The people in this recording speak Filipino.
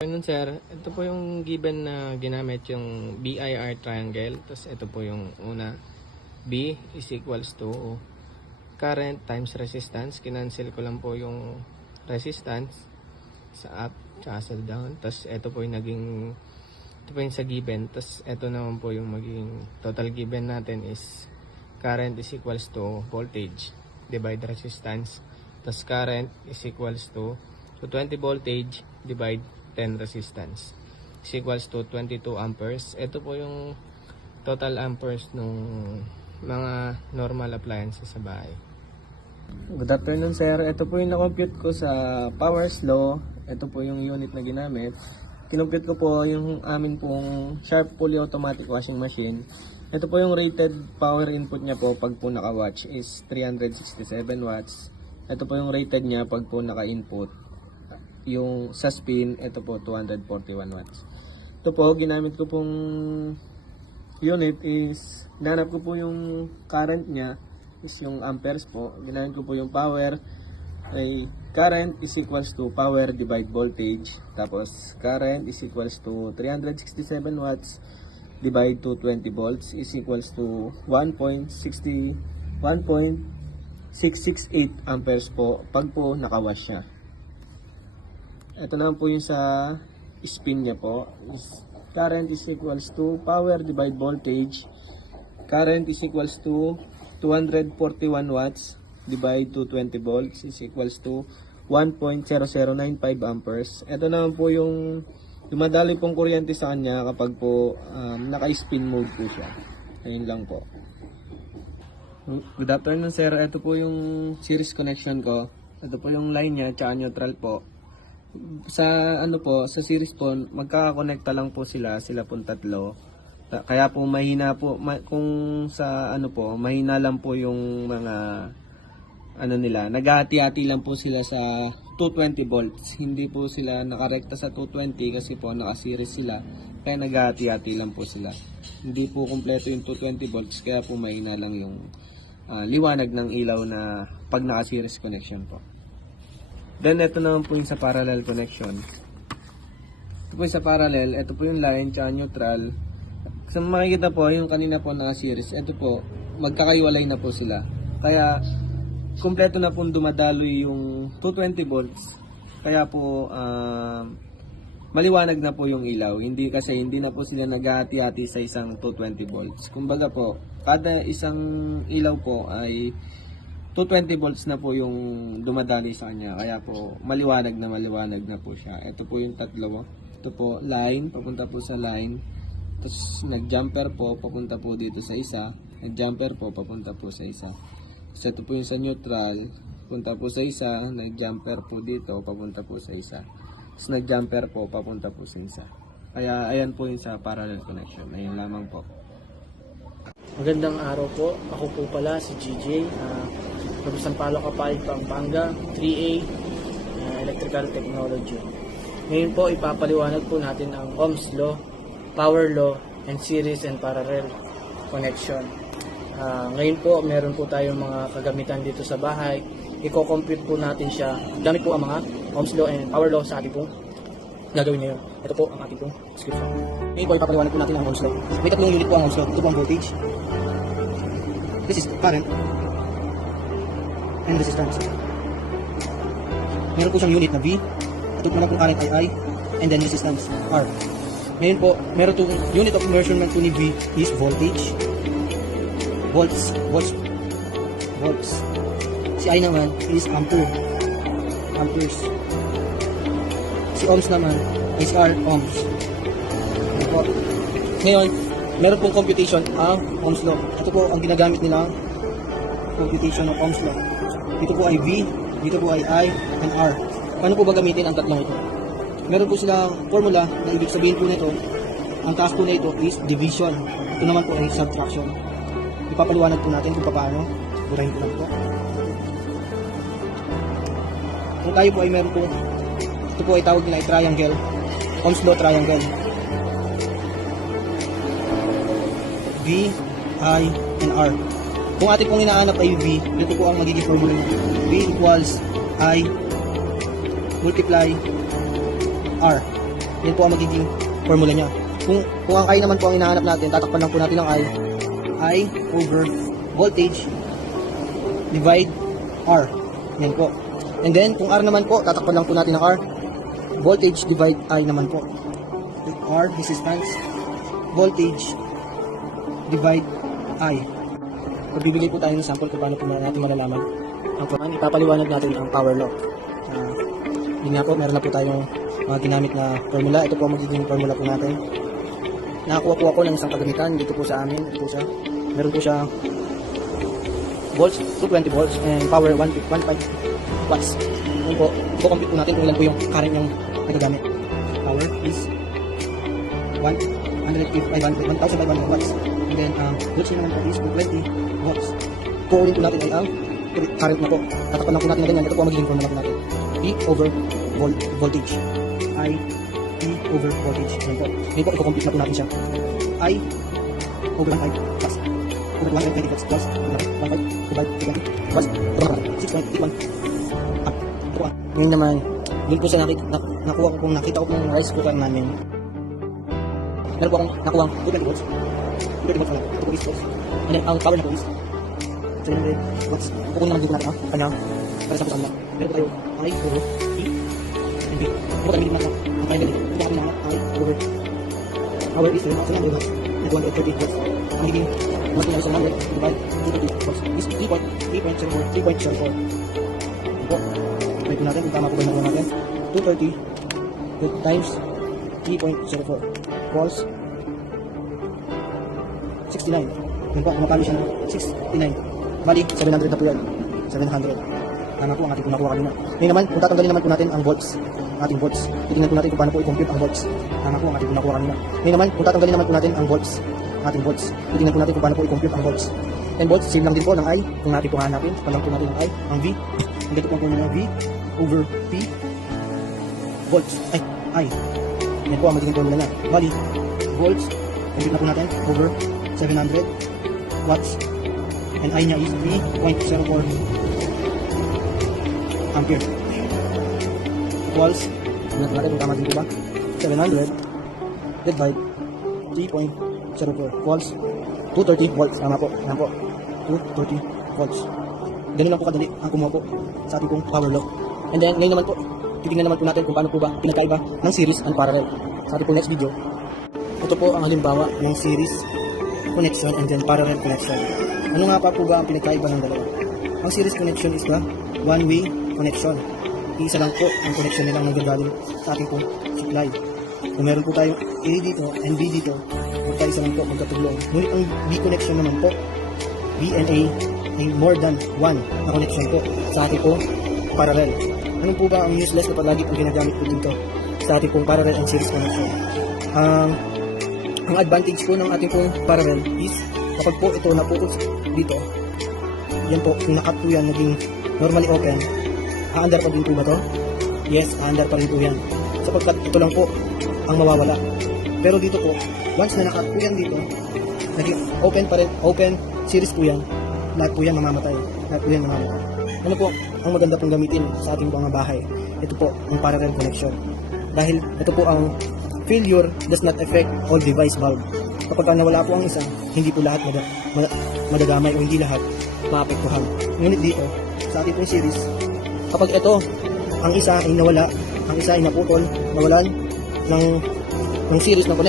Ganun sir, ito po yung given na ginamit yung BIR triangle. Tapos ito po yung una, B is equals to current times resistance. Kinancel ko lang po yung resistance sa up tsaka sa down. Tapos ito po yung naging, ito po yung sa given. Tapos ito naman po yung magiging total given natin is current is equals to voltage divide resistance. Tapos current is equals to 20 voltage divide 10 resistance is equals to 22 amperes. Ito po yung total amperes nung mga normal appliances sa bahay. Good afternoon sir. Ito po yung na-compute ko sa Power's Law. Ito po yung unit na ginamit. Kinompute ko po yung amin pong Sharp fully automatic washing machine. Ito po yung rated power input niya po pag po naka-watch is 367 watts. Ito po yung rated niya pag po naka-input. Yung sa spin, ito po 241 watts. Ito po, ginamit ko pong unit is, ginanap ko po yung current niya is yung amperes po. Ginamit ko po yung power ay current is equals to power divide voltage. Tapos current is equals to 367 watts divide to 20 volts is equals to 1.668 amperes po pag po nakawash siya. Ito naman po yung sa spin niya po. Current is equals to power divide voltage. Current is equals to 241 watts divide to 20 volts is equals to 1.0095 amperes. Ito naman po yung dumadaloy pong kuryente sa kanya kapag po naka-spin mode po siya. Ayun lang po. Good afternoon sir. Ito po yung series connection ko. Ito po yung line niya tsaka neutral po. Sa sa series po, magkakakonekta lang po sila pong tatlo. Kaya po mahina po kung sa mahina lang po yung mga nila. Naghahati-hati lang po sila sa 220 volts. Hindi po sila nakarekta sa 220 kasi po naka-series sila. Kaya naghahati-hati lang po sila. Hindi po kumpleto yung 220 volts kaya po mahina lang yung liwanag ng ilaw na pag naka-series connection po. Then, ito naman po yung sa parallel connection. Ito po yung sa parallel. Ito po yung line, tsaka neutral. So, makikita po, yung kanina po naka-series. Ito po, magkakaiwalay na po sila. Kaya, kumpleto na po dumadaloy yung 220 volts. Kaya po, maliwanag na po yung ilaw. Hindi na po sila naghahati-hati sa isang 220 volts. Kumbaga po, kada isang ilaw po ay 220 volts na po yung dumadali sa kanya. Kaya po, maliwanag na po siya. Ito po yung tatlo. Ito po, line, papunta po sa line. Tapos, nag-jumper po, papunta po dito sa isa. Nag-jumper po, papunta po sa isa. Tapos, ito po yung sa neutral. Papunta po sa isa. Nag-jumper po dito, papunta po sa isa. Tapos, nag-jumper po, papunta po sa isa. Kaya, ayan po yung sa parallel connection. Ayan lamang po. Magandang araw po. Ako po pala si GJ. From Sampaloc, Pampanga, 3A Electrical Technology. Ngayon po ipapaliwanag po natin ang Ohm's Law, Power Law, and Series and Parallel Connection. Ngayon po meron po tayong mga kagamitan dito sa bahay. Iko-compute po natin siya gamit po ang mga Ohm's Law and Power Law sa ating pong gagawin ngayon. Ito po ang ating pong description. Ngayon po ipapaliwanag po natin ang Ohm's Law. May tatlong unit po ang Ohm's Law. Ito po ang voltage. This is current and resistance. Meron po siyang unit na V. Ito po na po current ay I. And then resistance R. Ngayon po, meron itong unit of measurement po ni V is voltage. Volts. Si I naman is ampere. Amperes. Si ohms naman is R ohms. Ngayon, meron pong computation ang Ohm's Law. Ito po ang ginagamit nila computation ng Ohm's Law. Dito po ay V, dito po ay I, and R. Paano po ba gamitin ang tatlong ito? Meron po silang formula na ibig sabihin po nito, ang task po na ito is division. Ito naman po ay subtraction. Ipapaliwanag po natin kung paano. Burahin ko lang po. Kung tayo po ay meron po, ito po ay tawag nila ay triangle. Ohm's Law triangle. V, I, and R. Kung ating pong hinahanap ay V, ito po ang magiging formula niya. V equals I multiply R. Yan po ang magiging formula niya. Kung ang I naman po ang hinahanap natin, tatakpan lang po natin ang I over voltage divide R. Yan po. And then, kung R naman po, tatakpan lang po natin ang R. Voltage divide I naman po. R, resistance. Voltage divide I. Pagbibigay po tayo ng sample kung paano po natin malalaman. Ipapaliwanag natin ang power law. Yun nga po, meron na po tayong mga ginamit na formula. Ito po ang magiging formula po natin. Nakakuha po ako ng isang kagamitan dito po sa amin. Ito po siya. Meron po siya volts, 220 volts and power 1.5 watts. Yun po, i-compute po natin kung ilan po yung current yung nagagamit. Power is 1,500 watts. And then, volts naman po is 220 volts. Kukunin po natin ay ang current na po. Tatakpan lang po natin na ganyan. Ito po ang magiging formula po natin. E over voltage. I over voltage. Yan po. Ngayon po, i-compute na po natin siya. I over 1.5 plus. Over 1.20 volts plus 1.5 divide 220 plus 6.81. Ito po. Ngayon naman, yun po sa nakuha ko kung nakita ko pong rice cooker namin. Meron po akong nakuha 220 volts. 220 volts na lang. Ito po is volts. And then, ang power na po is 300 watts. Kukunin naman dito natin ang kanyang para sa kusang lang. Meron po tayo I over E and B. Meron po tayo natin ang kanyang ganito. Ito kami mga I over power is 300 watts and 130 volts. Ang higing mas pinag sa 100 divide 230 volts is 3.04. Ito po. Try po natin kung tama po ba yung natin. 230 times 3.04 volts 69. Yun po, kumakali siya ng 69. Bali, 700 na po yan. 700. Tama po ang ating kunakuha kanina. Ngayon naman, kung tatanggalin naman po natin ang volts, ating volts, titingnan po natin kung paano po i-compute ang volts. Tama po ang ating kunakuha kanina. Ngayon naman, kung tatanggalin naman po natin ang volts, ating volts, titingnan po natin kung paano po i-compute ang volts. And volts, same lang din po ng I. Kung natin po hanapin, palang po natin ang I, ang V. Ang dito po ang V over P volts. I. Yan po ang magiging formula na. Bali, volts, compute na po natin over 700 watts. And I niya is 3.04 ampere. Equals, natin natin kung tama din po ba? 700 divide 3.04 equals 230 volts. Tama po. Tama po. 230 volts. Ganun lang po kadali ang kumuha po sa ating pong power law. And then, ngayon naman po, titingnan naman po natin kung paano po ba pinagkaiba ng series and parallel. Sa ating pong next video, ito po ang halimbawa ng series connection and then parallel connection. Ano nga pa po ba ang pinagkaiba ng dalawa? Ang series connection is the one-way connection. Isa lang po ang connection nilang nanggagaling sa ating pong supply. Kung meron po tayong A dito and B dito, magkaisa lang po, magkatulong. Ngunit ang B connection naman po, B and A ay more than one na connection po sa ating pong parallel. Ano po ba ang useless na palagi ang ginagamit po dito sa ating pong parallel and series connection? Ang advantage po ng ating pong parallel is kapag po ito napukot dito, yan po, kung nakat po yan naging normally open, aandar pa din po ba to? Yes, aandar pa rin po yan. Sapagkat ito lang po ang mawawala. Pero dito po, once na nakat po yan dito, naging open pa rin, open series po yan, lahat po yan mamamatay. Lahat po yan mamamatay. Ano po ang maganda pong gamitin sa ating mga bahay? Ito po ang parallel connection. Dahil ito po ang failure does not affect all device bulb. Kapag nawala po ang isa, hindi po lahat madagamay o hindi lahat maapektuhan. Ngunit dito, sa ating pong series, kapag ito, ang isa ay nawala, ang isa ay naputol, nawalan ng series ng connection,